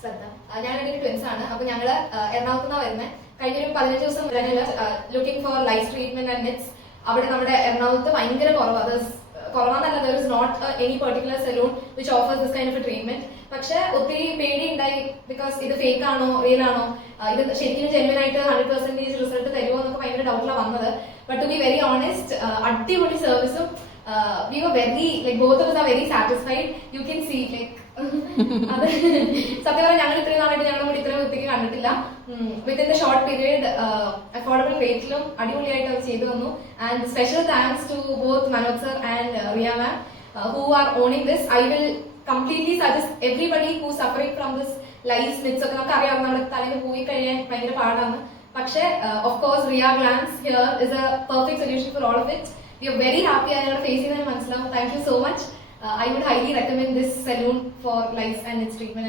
ശ്രദ്ധ. ഞങ്ങളുടെ ട്വിൻസ് ആണ്. അപ്പൊ ഞങ്ങള് എറണാകുളത്തുനിന്നാണ് വരുന്നത്. കഴിഞ്ഞൊരു 15 ദിവസം looking for lice treatment and nits. അവിടെ നമ്മുടെ എറണാകുളത്ത് ഭയങ്കര കുറവാന്നല്ല, there is not any particular salon which offers this kind of treatment. പക്ഷെ ഒത്തിരി പേടി ഉണ്ടായി, ബിക്കോസ് ഇത് ഫേക്ക് ആണോ റിയൽ ആണോ, ഇത് ശരിക്കും ജെന്വൻ ആയിട്ട് 100% റിസൾട്ട് തരുമോ എന്നൊക്കെ ഭയങ്കര ഡൗട്ടിലാണ് വന്നത്. But to be very honest, അടിപൊളി സർവീസും we were very, like both of us are very satisfied. You can see like അത് സത്യം പറഞ്ഞാൽ ഞങ്ങൾ ഇത്രയും നാളായിട്ട് ഞങ്ങളുടെ കൂടി ഇത്രയും വൃത്തിക്ക് കണ്ടിട്ടില്ല. Within the short period affordable റേറ്റിലും അടിപൊളിയായിട്ട് അവർ ചെയ്തു തന്നു. And special thanks to both Manoj sir and Riya ma'am who are owning this. I will completely suggest everybody who suffering from this lice myths ഒക്കെ നമുക്കറിയാം, നമ്മുടെ തലയിൽ പോയി കഴിയാൻ ഭയങ്കര പാടാണ്. പക്ഷേ of course Ria Glance here is a perfect solution for all of it. We are very happy. ഞങ്ങളുടെ ഫേസ് ചെയ്തതിന് മനസ്സിലാവും. Thank you so much. I would highly recommend this salon for lice and its treatment.